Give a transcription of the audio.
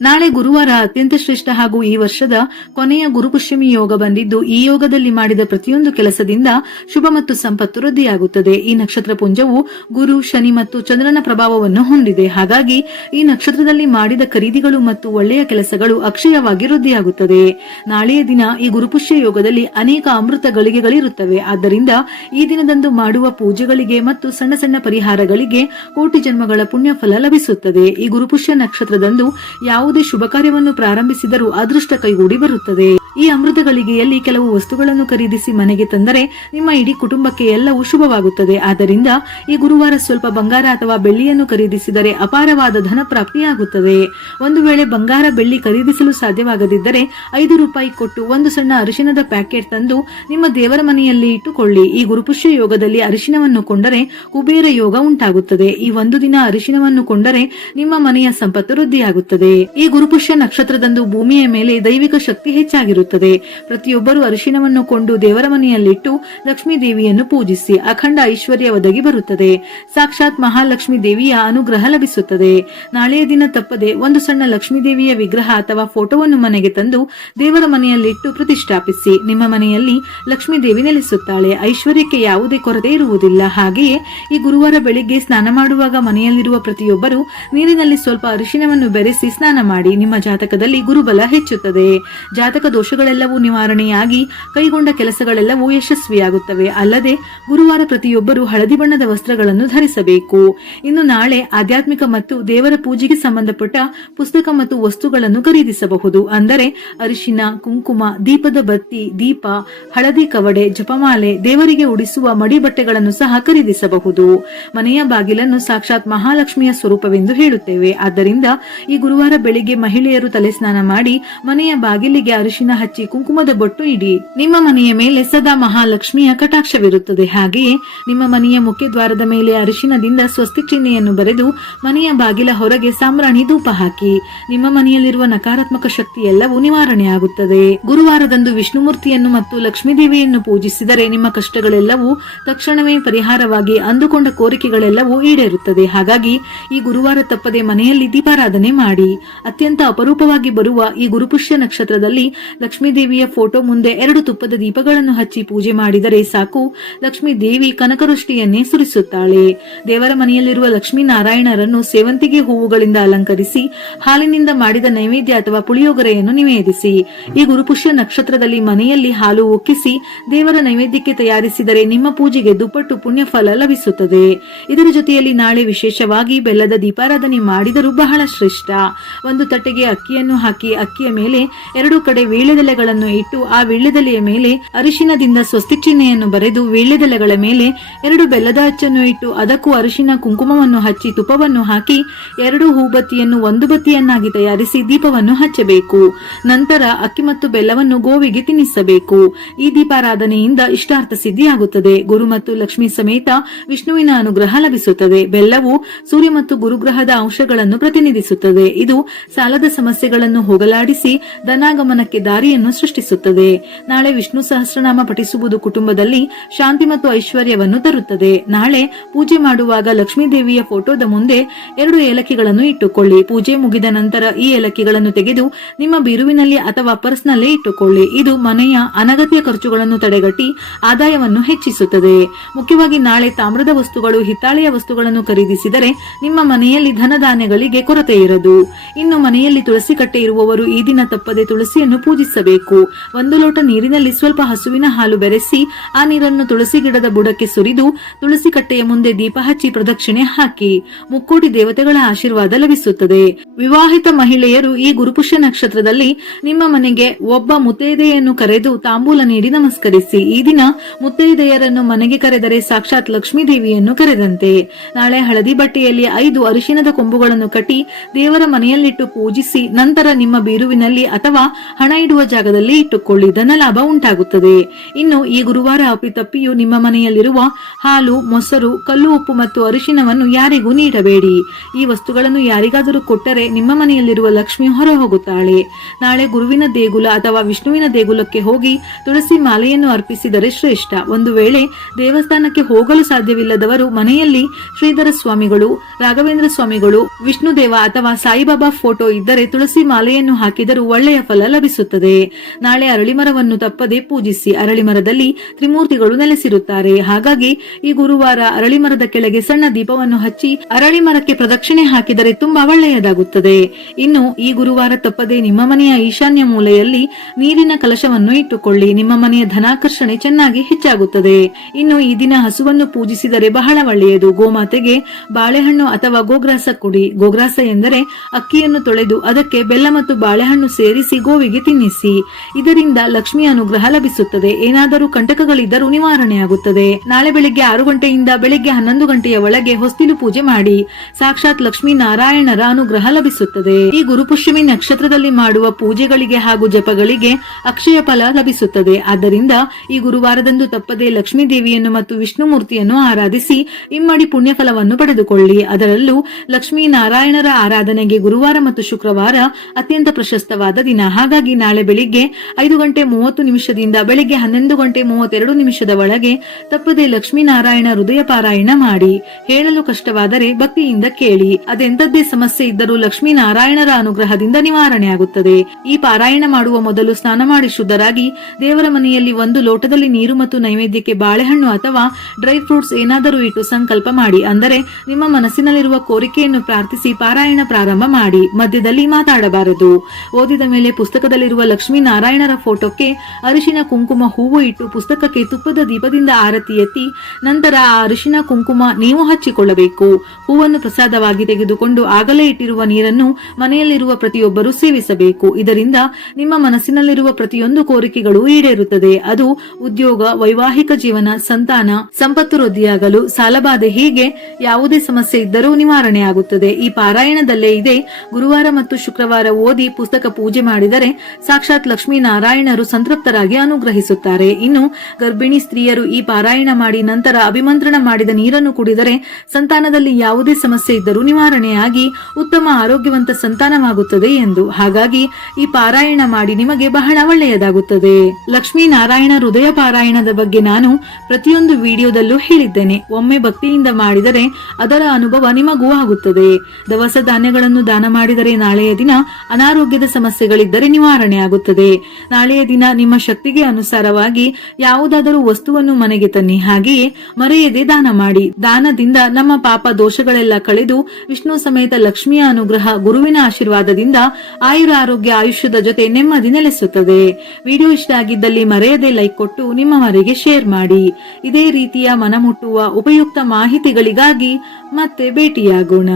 ನಾಳೆ ಗುರುವಾರ ಅತ್ಯಂತ ಶ್ರೇಷ್ಠ ಹಾಗೂ ಈ ವರ್ಷದ ಕೊನೆಯ ಗುರುಪುಷ್ಯಮಿ ಯೋಗ ಬಂದಿದ್ದು, ಈ ಯೋಗದಲ್ಲಿ ಮಾಡಿದ ಪ್ರತಿಯೊಂದು ಕೆಲಸದಿಂದ ಶುಭ ಮತ್ತು ಸಂಪತ್ತು ವೃದ್ಧಿಯಾಗುತ್ತದೆ. ಈ ನಕ್ಷತ್ರ ಪುಂಜವು ಗುರು, ಶನಿ ಮತ್ತು ಚಂದ್ರನ ಪ್ರಭಾವವನ್ನು ಹೊಂದಿದೆ. ಹಾಗಾಗಿ ಈ ನಕ್ಷತ್ರದಲ್ಲಿ ಮಾಡಿದ ಖರೀದಿಗಳು ಮತ್ತು ಒಳ್ಳೆಯ ಕೆಲಸಗಳು ಅಕ್ಷಯವಾಗಿ ವೃದ್ಧಿಯಾಗುತ್ತದೆ. ನಾಳೆಯ ದಿನ ಈ ಗುರುಪುಷ್ಯ ಯೋಗದಲ್ಲಿ ಅನೇಕ ಅಮೃತ ಗಳಿಗೆಗಳಿರುತ್ತವೆ. ಆದ್ದರಿಂದ ಈ ದಿನದಂದು ಮಾಡುವ ಪೂಜೆಗಳಿಗೆ ಮತ್ತು ಸಣ್ಣ ಸಣ್ಣ ಪರಿಹಾರಗಳಿಗೆ ಕೋಟಿ ಜನ್ಮಗಳ ಪುಣ್ಯ ಫಲ ಲಭಿಸುತ್ತದೆ. ಈ ಗುರುಪುಷ್ಯ ನಕ್ಷತ್ರದಂದು ಯಾವುದೇ ಶುಭ ಕಾರ್ಯವನ್ನು ಪ್ರಾರಂಭಿಸಿದರೂ ಅದೃಷ್ಟ ಕೈಗೂಡಿ ಬರುತ್ತದೆ. ಈ ಅಮೃತ ಗಳಿಗೆಯಲ್ಲಿ ಕೆಲವು ವಸ್ತುಗಳನ್ನು ಖರೀದಿಸಿ ಮನೆಗೆ ತಂದರೆ ನಿಮ್ಮ ಇಡೀ ಕುಟುಂಬಕ್ಕೆ ಎಲ್ಲವೂ ಶುಭವಾಗುತ್ತದೆ. ಆದ್ದರಿಂದ ಈ ಗುರುವಾರ ಸ್ವಲ್ಪ ಬಂಗಾರ ಅಥವಾ ಬೆಳ್ಳಿಯನ್ನು ಖರೀದಿಸಿದರೆ ಅಪಾರವಾದ ಧನ ಪ್ರಾಪ್ತಿಯಾಗುತ್ತದೆ. ಒಂದು ವೇಳೆ ಬಂಗಾರ, ಬೆಳ್ಳಿ ಖರೀದಿಸಲು ಸಾಧ್ಯವಾಗದಿದ್ದರೆ 5 ರೂಪಾಯಿ ಕೊಟ್ಟು ಒಂದು ಸಣ್ಣ ಅರಿಶಿನದ ಪ್ಯಾಕೆಟ್ ತಂದು ನಿಮ್ಮ ದೇವರ ಮನೆಯಲ್ಲಿ ಇಟ್ಟುಕೊಳ್ಳಿ. ಈ ಗುರುಪುಷ್ಯ ಯೋಗದಲ್ಲಿ ಅರಿಶಿನವನ್ನು ಕೊಂಡರೆ ಕುಬೇರ ಯೋಗ ಉಂಟಾಗುತ್ತದೆ. ಈ ಒಂದು ದಿನ ಅರಿಶಿನವನ್ನು ಕೊಂಡರೆ ನಿಮ್ಮ ಮನೆಯ ಸಂಪತ್ತು ವೃದ್ಧಿಯಾಗುತ್ತದೆ. ಈ ಗುರುಪುಷ್ಯ ನಕ್ಷತ್ರದಂದು ಭೂಮಿಯ ಮೇಲೆ ದೈವಿಕ ಶಕ್ತಿ ಹೆಚ್ಚಾಗಿರುತ್ತದೆ. ಪ್ರತಿಯೊಬ್ಬರು ಅರಿಶಿನವನ್ನು ಕೊಂಡು ದೇವರ ಮನೆಯಲ್ಲಿಟ್ಟು ಲಕ್ಷ್ಮೀ ದೇವಿಯನ್ನು ಪೂಜಿಸಿ. ಅಖಂಡ ಐಶ್ವರ್ಯ ಒದಗಿ ಬರುತ್ತದೆ. ಸಾಕ್ಷಾತ್ ಮಹಾಲಕ್ಷ್ಮಿ ದೇವಿಯ ಅನುಗ್ರಹ ಲಭಿಸುತ್ತದೆ. ನಾಳೆಯ ದಿನ ತಪ್ಪದೆ ಒಂದು ಸಣ್ಣ ಲಕ್ಷ್ಮೀ ದೇವಿಯ ವಿಗ್ರಹ ಅಥವಾ ಫೋಟೋವನ್ನು ಮನೆಗೆ ತಂದು ದೇವರ ಮನೆಯಲ್ಲಿಟ್ಟು ಪ್ರತಿಷ್ಠಾಪಿಸಿ. ನಿಮ್ಮ ಮನೆಯಲ್ಲಿ ಲಕ್ಷ್ಮೀ ದೇವಿ ನೆಲೆಸುತ್ತಾಳೆ. ಐಶ್ವರ್ಯಕ್ಕೆ ಯಾವುದೇ ಕೊರತೆ ಇರುವುದಿಲ್ಲ. ಹಾಗೆಯೇ ಈ ಗುರುವಾರ ಬೆಳಿಗ್ಗೆ ಸ್ನಾನ ಮಾಡುವಾಗ ಮನೆಯಲ್ಲಿರುವ ಪ್ರತಿಯೊಬ್ಬರು ನೀರಿನಲ್ಲಿ ಸ್ವಲ್ಪ ಅರಿಶಿನವನ್ನು ಬೆರೆಸಿ ಸ್ನಾನ ಮಾಡಿ. ನಿಮ್ಮ ಜಾತಕದಲ್ಲಿ ಗುರುಬಲ ಹೆಚ್ಚುತ್ತದೆ. ಜಾತಕ ದೋಷಗಳೆಲ್ಲವೂ ನಿವಾರಣೆಯಾಗಿ ಕೈಗೊಂಡ ಕೆಲಸಗಳೆಲ್ಲವೂ ಯಶಸ್ವಿಯಾಗುತ್ತವೆ. ಅಲ್ಲದೆ ಗುರುವಾರ ಪ್ರತಿಯೊಬ್ಬರು ಹಳದಿ ಬಣ್ಣದ ವಸ್ತ್ರಗಳನ್ನು ಧರಿಸಬೇಕು. ಇನ್ನು ನಾಳೆ ಆಧ್ಯಾತ್ಮಿಕ ಮತ್ತು ದೇವರ ಪೂಜೆಗೆ ಸಂಬಂಧಪಟ್ಟ ಪುಸ್ತಕ ಮತ್ತು ವಸ್ತುಗಳನ್ನು ಖರೀದಿಸಬಹುದು. ಅಂದರೆ ಅರಿಶಿನ, ಕುಂಕುಮ, ದೀಪದ ಬತ್ತಿ, ದೀಪ, ಹಳದಿ ಕವಡೆ, ಜಪಮಾಲೆ, ದೇವರಿಗೆ ಉಡಿಸುವ ಮಡಿ ಬಟ್ಟೆಗಳನ್ನು ಸಹ ಖರೀದಿಸಬಹುದು. ಮನೆಯ ಬಾಗಿಲನ್ನು ಸಾಕ್ಷಾತ್ ಮಹಾಲಕ್ಷ್ಮಿಯ ಸ್ವರೂಪವೆಂದು ಹೇಳುತ್ತೇವೆ. ಆದ್ದರಿಂದ ಈ ಗುರುವಾರ ಬೆಳಿಗ್ಗೆ ಮಹಿಳೆಯರು ತಲೆ ಸ್ನಾನ ಮಾಡಿ ಮನೆಯ ಬಾಗಿಲಿಗೆ ಅರಿಶಿನ ಹಚ್ಚಿ ಕುಂಕುಮದ ಬೊಟ್ಟು ಇಡಿ. ನಿಮ್ಮ ಮನೆಯ ಮೇಲೆ ಸದಾ ಮಹಾಲಕ್ಷ್ಮಿಯ ಕಟಾಕ್ಷವಿರುತ್ತದೆ. ಹಾಗೆಯೇ ನಿಮ್ಮ ಮನೆಯ ಮುಖ್ಯ ದ್ವಾರದ ಮೇಲೆ ಅರಿಶಿನದಿಂದ ಸ್ವಸ್ತಿ ಚಿಹ್ನೆಯನ್ನು ಬರೆದು ಮನೆಯ ಬಾಗಿಲ ಹೊರಗೆ ಸಾಂಬ್ರಾಣಿ ಧೂಪ ಹಾಕಿ. ನಿಮ್ಮ ಮನೆಯಲ್ಲಿರುವ ನಕಾರಾತ್ಮಕ ಶಕ್ತಿ ಎಲ್ಲವೂ ನಿವಾರಣೆಯಾಗುತ್ತದೆ. ಗುರುವಾರದಂದು ವಿಷ್ಣುಮೂರ್ತಿಯನ್ನು ಮತ್ತು ಲಕ್ಷ್ಮೀ ದೇವಿಯನ್ನು ಪೂಜಿಸಿದರೆ ನಿಮ್ಮ ಕಷ್ಟಗಳೆಲ್ಲವೂ ತಕ್ಷಣವೇ ಪರಿಹಾರವಾಗಿ ಅಂದುಕೊಂಡ ಕೋರಿಕೆಗಳೆಲ್ಲವೂ ಈಡೇರುತ್ತದೆ. ಹಾಗಾಗಿ ಈ ಗುರುವಾರ ತಪ್ಪದೆ ಮನೆಯಲ್ಲಿ ದೀಪಾರಾಧನೆ ಮಾಡಿ. ಅತ್ಯಂತ ಅಪರೂಪವಾಗಿ ಬರುವ ಈ ಗುರುಪುಷ್ಯ ನಕ್ಷತ್ರದಲ್ಲಿ ಲಕ್ಷ್ಮೀ ದೇವಿಯ ಫೋಟೋ ಮುಂದೆ 2 ತುಪ್ಪದ ದೀಪಗಳನ್ನು ಹಚ್ಚಿ ಪೂಜೆ ಮಾಡಿದರೆ ಸಾಕು. ಲಕ್ಷ್ಮೀ ದೇವಿ ಕನಕವೃಷ್ಟಿಯನ್ನೇ ಸುರಿಸುತ್ತಾಳೆ. ದೇವರ ಮನೆಯಲ್ಲಿರುವ ಲಕ್ಷ್ಮೀ ನಾರಾಯಣರನ್ನು ಸೇವಂತಿಗೆ ಹೂವುಗಳಿಂದ ಅಲಂಕರಿಸಿ ಹಾಲಿನಿಂದ ಮಾಡಿದ ನೈವೇದ್ಯ ಅಥವಾ ಪುಳಿಯೋಗರೆಯನ್ನು ನಿವೇದಿಸಿ. ಈ ಗುರುಪುಷ್ಯ ನಕ್ಷತ್ರದಲ್ಲಿ ಮನೆಯಲ್ಲಿ ಹಾಲು ಉಕ್ಕಿಸಿ ದೇವರ ನೈವೇದ್ಯಕ್ಕೆ ತಯಾರಿಸಿದರೆ ನಿಮ್ಮ ಪೂಜೆಗೆ ದುಪ್ಪಟ್ಟು ಪುಣ್ಯ ಫಲ ಲಭಿಸುತ್ತದೆ. ಇದರ ಜೊತೆಯಲ್ಲಿ ನಾಳೆ ವಿಶೇಷವಾಗಿ ಬೆಲ್ಲದ ದೀಪಾರಾಧನೆ ಮಾಡಿದರೂ ಬಹಳ ಶ್ರೇಷ್ಠ. ಒಂದು ತಟ್ಟೆಗೆ ಅಕ್ಕಿಯನ್ನು ಹಾಕಿ ಅಕ್ಕಿಯ ಮೇಲೆ 2 ಕಡೆ ವೀಳ್ಯದೆಲೆಗಳನ್ನು ಇಟ್ಟು ಆ ವೀಳ್ಯದೆಲೆಯ ಮೇಲೆ ಅರಿಶಿನದಿಂದ ಸ್ವಸ್ತಿ ಚಿಹ್ನೆಯನ್ನು ಬರೆದು ವೀಳ್ಯದೆಲೆಗಳ ಮೇಲೆ 2 ಬೆಲ್ಲದ ಅಚ್ಚನ್ನು ಇಟ್ಟು ಅದಕ್ಕೂ ಅರಿಶಿನ ಕುಂಕುಮವನ್ನು ಹಚ್ಚಿ ತುಪ್ಪವನ್ನು ಹಾಕಿ 2 ಹೂಬತ್ತಿಯನ್ನು 1 ಬತ್ತಿಯನ್ನಾಗಿ ತಯಾರಿಸಿ ದೀಪವನ್ನು ಹಚ್ಚಬೇಕು. ನಂತರ ಅಕ್ಕಿ ಮತ್ತು ಬೆಲ್ಲವನ್ನು ಗೋವಿಗೆ ತಿನ್ನಿಸಬೇಕು. ಈ ದೀಪಾರಾಧನೆಯಿಂದ ಇಷ್ಟಾರ್ಥ ಸಿದ್ಧಿಯಾಗುತ್ತದೆ. ಗುರು ಮತ್ತು ಲಕ್ಷ್ಮಿ ಸಮೇತ ವಿಷ್ಣುವಿನ ಅನುಗ್ರಹ ಲಭಿಸುತ್ತದೆ. ಬೆಲ್ಲವು ಸೂರ್ಯ ಮತ್ತು ಗುರುಗ್ರಹದ ಅಂಶಗಳನ್ನು ಪ್ರತಿನಿಧಿಸುತ್ತದೆ. ಇದು ಸಾಲದ ಸಮಸ್ಯೆಗಳನ್ನು ಹೋಗಲಾಡಿಸಿ ಧನಾಗಮನಕ್ಕೆ ದಾರಿಯನ್ನು ಸೃಷ್ಟಿಸುತ್ತದೆ. ನಾಳೆ ವಿಷ್ಣು ಸಹಸ್ರನಾಮ ಪಠಿಸುವುದು ಕುಟುಂಬದಲ್ಲಿ ಶಾಂತಿ ಮತ್ತು ಐಶ್ವರ್ಯವನ್ನು ತರುತ್ತದೆ. ನಾಳೆ ಪೂಜೆ ಮಾಡುವಾಗ ಲಕ್ಷ್ಮೀ ದೇವಿಯ ಫೋಟೋದ ಮುಂದೆ 2 ಏಲಕ್ಕಿಗಳನ್ನು ಇಟ್ಟುಕೊಳ್ಳಿ. ಪೂಜೆ ಮುಗಿದ ನಂತರ ಈ ಏಲಕ್ಕಿಗಳನ್ನು ತೆಗೆದು ನಿಮ್ಮ ಬೀರುವಿನಲ್ಲಿ ಅಥವಾ ಪರ್ಸ್ನಲ್ಲೇ ಇಟ್ಟುಕೊಳ್ಳಿ. ಇದು ಮನೆಯ ಅನಗತ್ಯ ಖರ್ಚುಗಳನ್ನು ತಡೆಗಟ್ಟಿ ಆದಾಯವನ್ನು ಹೆಚ್ಚಿಸುತ್ತದೆ. ಮುಖ್ಯವಾಗಿ ನಾಳೆ ತಾಮ್ರದ ವಸ್ತುಗಳು, ಹಿತ್ತಾಳೆಯ ವಸ್ತುಗಳನ್ನು ಖರೀದಿಸಿದರೆ ನಿಮ್ಮ ಮನೆಯಲ್ಲಿ ಧನಧಾನ್ಯಗಳಿಗೆ ಕೊರತೆ ಇರದು. ಇನ್ನು ಮನೆಯಲ್ಲಿ ತುಳಸಿ ಕಟ್ಟೆ ಇರುವವರು ಈ ದಿನ ತಪ್ಪದೆ ತುಳಸಿಯನ್ನು ಪೂಜಿಸಬೇಕು. 1 ಲೋಟ ನೀರಿನಲ್ಲಿ ಸ್ವಲ್ಪ ಹಸುವಿನ ಹಾಲು ಬೆರೆಸಿ ಆ ನೀರನ್ನು ತುಳಸಿ ಗಿಡದ ಬುಡಕ್ಕೆ ಸುರಿದು ತುಳಸಿ ಕಟ್ಟೆಯ ಮುಂದೆ ದೀಪ ಹಚ್ಚಿ ಪ್ರದಕ್ಷಿಣೆ ಹಾಕಿ. 3 ಕೋಟಿ ದೇವತೆಗಳ ಆಶೀರ್ವಾದ ಲಭಿಸುತ್ತದೆ. ವಿವಾಹಿತ ಮಹಿಳೆಯರು ಈ ಗುರುಪುಷ್ಯ ನಕ್ಷತ್ರದಲ್ಲಿ ನಿಮ್ಮ ಮನೆಗೆ ಒಬ್ಬ ಮುತ್ತೈದೆಯನ್ನು ಕರೆದು ತಾಂಬೂಲ ನೀಡಿ ನಮಸ್ಕರಿಸಿ. ಈ ದಿನ ಮುತ್ತೈದೆಯರನ್ನು ಮನೆಗೆ ಕರೆದರೆ ಸಾಕ್ಷಾತ್ ಲಕ್ಷ್ಮೀ ದೇವಿಯನ್ನು ಕರೆದಂತೆ. ನಾಳೆ ಹಳದಿ ಬಟ್ಟೆಯಲ್ಲಿ 5 ಅರಿಶಿನದ ಕೊಂಬುಗಳನ್ನು ಕಟ್ಟಿ ದೇವರ ಮನೆಯಲ್ಲಿಟ್ಟು ಪೂಜಿಸಿ ನಂತರ ನಿಮ್ಮ ಬೀರುವಿನಲ್ಲಿ ಅಥವಾ ಹಣ ಇಡುವ ಜಾಗದಲ್ಲಿ ಇಟ್ಟುಕೊಳ್ಳಿ, ಧನಲಾಭ ಉಂಟಾಗುತ್ತದೆ. ಇನ್ನು ಈ ಗುರುವಾರ ಅಪ್ಪಿತಪ್ಪಿಯು ನಿಮ್ಮ ಮನೆಯಲ್ಲಿರುವ ಹಾಲು, ಮೊಸರು, ಕಲ್ಲು ಉಪ್ಪು ಮತ್ತು ಅರಿಶಿನವನ್ನು ಯಾರಿಗೂ ನೀಡಬೇಡಿ. ಈ ವಸ್ತುಗಳನ್ನು ಯಾರಿಗಾದರೂ ಕೊಟ್ಟರೆ ನಿಮ್ಮ ಮನೆಯಲ್ಲಿರುವ ಲಕ್ಷ್ಮಿ ಹೊರ ಹೋಗುತ್ತಾಳೆ. ನಾಳೆ ಗುರುವಿನ ದೇಗುಲ ಅಥವಾ ವಿಷ್ಣುವಿನ ದೇಗುಲಕ್ಕೆ ಹೋಗಿ ತುಳಸಿ ಮಾಲೆಯನ್ನು ಅರ್ಪಿಸಿದರೆ ಶ್ರೇಷ್ಠ. ಒಂದು ವೇಳೆ ದೇವಸ್ಥಾನಕ್ಕೆ ಹೋಗಲು ಸಾಧ್ಯವಿಲ್ಲದವರು ಮನೆಯಲ್ಲಿ ಶ್ರೀಧರ ಸ್ವಾಮಿಗಳು, ರಾಘವೇಂದ್ರ ಸ್ವಾಮಿಗಳು, ವಿಷ್ಣುದೇವ ಅಥವಾ ಸಾಯಿಬಾಬಾ ಫೋಟೋ ಇದ್ದರೆ ತುಳಸಿ ಮಾಲೆಯನ್ನು ಹಾಕಿದರೂ ಒಳ್ಳೆಯ ಫಲ ಲಭಿಸುತ್ತದೆ. ನಾಳೆ ಅರಳಿಮರವನ್ನು ತಪ್ಪದೆ ಪೂಜಿಸಿ. ಅರಳಿಮರದಲ್ಲಿ ತ್ರಿಮೂರ್ತಿಗಳು ನೆಲೆಸಿರುತ್ತಾರೆ. ಹಾಗಾಗಿ ಈ ಗುರುವಾರ ಅರಳಿಮರದ ಕೆಳಗೆ ಸಣ್ಣ ದೀಪವನ್ನು ಹಚ್ಚಿ ಅರಳಿಮರಕ್ಕೆ ಪ್ರದಕ್ಷಿಣೆ ಹಾಕಿದರೆ ತುಂಬಾ ಒಳ್ಳೆಯದಾಗುತ್ತದೆ. ಇನ್ನು ಈ ಗುರುವಾರ ತಪ್ಪದೆ ನಿಮ್ಮ ಮನೆಯ ಈಶಾನ್ಯ ಮೂಲೆಯಲ್ಲಿ ನೀರಿನ ಕಲಶವನ್ನು ಇಟ್ಟುಕೊಳ್ಳಿ. ನಿಮ್ಮ ಮನೆಯ ಧನಾಕರ್ಷಣೆ ಚೆನ್ನಾಗಿ ಹೆಚ್ಚಾಗುತ್ತದೆ. ಇನ್ನು ಈ ದಿನ ಹಸುವನ್ನು ಪೂಜಿಸಿದರೆ ಬಹಳ ಒಳ್ಳೆಯದು. ಗೋಮಾತೆಗೆ ಬಾಳೆಹಣ್ಣು ಅಥವಾ ಗೋಗ್ರಾಸ ಕೊಡಿ. ಗೋಗ್ರಾಸ ಎಂದರೆ ಅಕ್ಕಿಯನ್ನು ತೊಳೆದು ಅದಕ್ಕೆ ಬೆಲ್ಲ ಮತ್ತು ಬಾಳೆಹಣ್ಣು ಸೇರಿಸಿ ಗೋವಿಗೆ ತಿನ್ನಿಸಿ. ಇದರಿಂದ ಲಕ್ಷ್ಮಿಯ ಅನುಗ್ರಹ ಲಭಿಸುತ್ತದೆ. ಏನಾದರೂ ಕಂಟಕಗಳಿದ್ದರೂ ನಿವಾರಣೆಯಾಗುತ್ತದೆ. ನಾಳೆ ಬೆಳಿಗ್ಗೆ 6 ಗಂಟೆಯಿಂದ ಬೆಳಿಗ್ಗೆ 11 ಗಂಟೆಯ ಒಳಗೆ ಹೊಸ್ತಿಲು ಪೂಜೆ ಮಾಡಿ. ಸಾಕ್ಷಾತ್ ಲಕ್ಷ್ಮೀ ನಾರಾಯಣರ ಅನುಗ್ರಹ ಲಭಿಸುತ್ತದೆ. ಈ ಗುರುಪುಷ್ಯಮಿ ನಕ್ಷತ್ರದಲ್ಲಿ ಮಾಡುವ ಪೂಜೆಗಳಿಗೆ ಹಾಗೂ ಜಪಗಳಿಗೆ ಅಕ್ಷಯ ಫಲ ಲಭಿಸುತ್ತದೆ. ಆದ್ದರಿಂದ ಈ ಗುರುವಾರದಂದು ತಪ್ಪದೆ ಲಕ್ಷ್ಮೀ ದೇವಿಯನ್ನು ಮತ್ತು ವಿಷ್ಣು ಮೂರ್ತಿಯನ್ನು ಆರಾಧಿಸಿ ಇಮ್ಮಡಿ ಪುಣ್ಯ ಫಲವನ್ನು ಪಡೆದುಕೊಳ್ಳಿ. ಅದರಲ್ಲೂ ಲಕ್ಷ್ಮೀ ನಾರಾಯಣರ ಆರಾಧನೆಗೆ ಗುರುವಾರ ಮತ್ತು ಶುಕ್ರವಾರ ಅತ್ಯಂತ ಪ್ರಶಸ್ತವಾದ ದಿನ. ಹಾಗಾಗಿ ನಾಳೆ ಬೆಳಿಗ್ಗೆ 5:30 ಬೆಳಿಗ್ಗೆ 11:32 ಒಳಗೆ ತಪ್ಪದೆ ಲಕ್ಷ್ಮೀನಾರಾಯಣ ಹೃದಯ ಪಾರಾಯಣ ಮಾಡಿ. ಹೇಳಲು ಕಷ್ಟವಾದರೆ ಭಕ್ತಿಯಿಂದ ಕೇಳಿ. ಅದೆಂತದ್ದೇ ಸಮಸ್ಯೆ ಇದ್ದರೂ ಲಕ್ಷ್ಮೀನಾರಾಯಣರ ಅನುಗ್ರಹದಿಂದ ನಿವಾರಣೆಯಾಗುತ್ತದೆ. ಈ ಪಾರಾಯಣ ಮಾಡುವ ಮೊದಲು ಸ್ನಾನ ಮಾಡಿ ಶುದ್ಧರಾಗಿ ದೇವರ ಮನೆಯಲ್ಲಿ ಒಂದು ಲೋಟದಲ್ಲಿ ನೀರು ಮತ್ತು ನೈವೇದ್ಯಕ್ಕೆ ಬಾಳೆಹಣ್ಣು ಅಥವಾ ಡ್ರೈ ಫ್ರೂಟ್ಸ್ ಏನಾದರೂ ಇಟ್ಟು ಸಂಕಲ್ಪ ಮಾಡಿ. ಅಂದರೆ ನಿಮ್ಮ ಮನಸ್ಸಿನಲ್ಲಿರುವ ಕೋರಿಕೆಯನ್ನು ಪ್ರಾರ್ಥಿಸಿ ಪಾರಾಯಣ ಪ್ರಾರಂಭ ಮಾಡಿ. ಮಧ್ಯದಲ್ಲಿ ಮಾತಾಡಬಾರದು. ಓದಿದ ಮೇಲೆ ಪುಸ್ತಕದಲ್ಲಿರುವ ಲಕ್ಷ್ಮೀ ನಾರಾಯಣರ ಫೋಟೋಕ್ಕೆ ಅರಿಶಿನ ಕುಂಕುಮ ಹೂವು ಇಟ್ಟು ಪುಸ್ತಕಕ್ಕೆ ತುಪ್ಪದ ದೀಪದಿಂದ ಆರತಿ ಎತ್ತಿ ನಂತರ ಆ ಅರಿಶಿನ ಕುಂಕುಮ ನೀವು ಹಚ್ಚಿಕೊಳ್ಳಬೇಕು. ಹೂವನ್ನು ಪ್ರಸಾದವಾಗಿ ತೆಗೆದುಕೊಂಡು ಆಗಲೇ ಇಟ್ಟಿರುವ ನೀರನ್ನು ಮನೆಯಲ್ಲಿರುವ ಪ್ರತಿಯೊಬ್ಬರು ಸೇವಿಸಬೇಕು. ಇದರಿಂದ ನಿಮ್ಮ ಮನಸ್ಸಿನಲ್ಲಿರುವ ಪ್ರತಿಯೊಂದು ಕೋರಿಕೆಗಳು ಈಡೇರುತ್ತದೆ. ಅದು ಉದ್ಯೋಗ, ವೈವಾಹಿಕ ಜೀವನ, ಸಂತಾನ, ಸಂಪತ್ತು ವೃದ್ಧಿಯಾಗಲು, ಸಾಲಬಾಧೆ, ಹೀಗೆ ಯಾವುದೇ ಸಮಸ್ಯೆ ಇದ್ದರೂ ನಿವಾರಣೆಯಾಗುತ್ತದೆ. ಈ ಪಾರಾಯಣದಲ್ಲೇ ಇದೆ. ಗುರುವಾರ ಮತ್ತು ಶುಕ್ರವಾರ ಓದಿ ಪುಸ್ತಕ ಪೂಜೆ ಮಾಡಿದರೆ ಸಾಕ್ಷಾತ್ ಲಕ್ಷ್ಮೀ ನಾರಾಯಣರು ಸಂತೃಪ್ತರಾಗಿ ಅನುಗ್ರಹಿಸುತ್ತಾರೆ. ಇನ್ನು ಗರ್ಭಿಣಿ ಸ್ತ್ರೀಯರು ಈ ಪಾರಾಯಣ ಮಾಡಿ ನಂತರ ಅಭಿಮಂತ್ರಣ ಮಾಡಿದ ನೀರನ್ನು ಕುಡಿದರೆ ಸಂತಾನದಲ್ಲಿ ಯಾವುದೇ ಸಮಸ್ಯೆ ಇದ್ದರೂ ನಿವಾರಣೆಯಾಗಿ ಉತ್ತಮ ಆರೋಗ್ಯವಂತ ಸಂತಾನವಾಗುತ್ತದೆ ಎಂದು. ಹಾಗಾಗಿ ಈ ಪಾರಾಯಣ ಮಾಡಿ ನಿಮಗೆ ಬಹಳ ಒಳ್ಳೆಯದಾಗುತ್ತದೆ. ಲಕ್ಷ್ಮೀ ನಾರಾಯಣ ಹೃದಯ ಪಾರಾಯಣದ ಬಗ್ಗೆ ನಾನು ಪ್ರತಿಯೊಂದು ವಿಡಿಯೋದಲ್ಲೂ ಹೇಳಿದ್ದೇನೆ. ಒಮ್ಮೆ ಭಕ್ತಿಯಿಂದ ಮಾಡಿದರೆ ಅದರ ಅನುಭವ ನಿಮಗೂ ಆಗುತ್ತದೆ. ದವಸ ಧಾನ್ಯಗಳನ್ನು ದಾನ ಮಾಡಿದರೆ ನಾಳೆಯ ದಿನ ಅನಾರೋಗ್ಯದ ಸಮಸ್ಯೆಗಳಿದ್ದರೆ ನಿವಾರಣೆಯಾಗುತ್ತದೆ. ನಾಳೆಯ ದಿನ ನಿಮ್ಮ ಶಕ್ತಿಗೆ ಅನುಸಾರವಾಗಿ ಯಾವುದಾದರೂ ವಸ್ತುವನ್ನು ಮನೆಗೆ ತನ್ನಿ. ಹಾಗೆಯೇ ಮರೆಯದೆ ದಾನ ಮಾಡಿ. ದಾನದಿಂದ ನಮ್ಮ ಪಾಪ ದೋಷಗಳೆಲ್ಲ ಕಳೆದು ವಿಷ್ಣು ಸಮೇತ ಲಕ್ಷ್ಮಿಯ ಅನುಗ್ರಹ, ಗುರುವಿನ ಆಶೀರ್ವಾದದಿಂದ ಆಯುರ ಆರೋಗ್ಯ ಆಯುಷ್ಯದ ಜೊತೆ ನೆಮ್ಮದಿ ನೆಲೆಸುತ್ತದೆ. ವಿಡಿಯೋ ಇಷ್ಟ ಆಗಿದ್ದಲ್ಲಿ ಮರೆಯದೆ ಲೈಕ್ ಕೊಟ್ಟು ನಿಮ್ಮವರಿಗೆ ಶೇರ್ ಮಾಡಿ. ಇದೇ ರೀತಿಯ ಮನಮುಟ್ಟುವ ಉಪಯುಕ್ತ ಮಾಹಿತಿಗಳಿಗಾಗಿ ಮತ್ತೆ ಭೇಟಿಯಾಗೋಣ.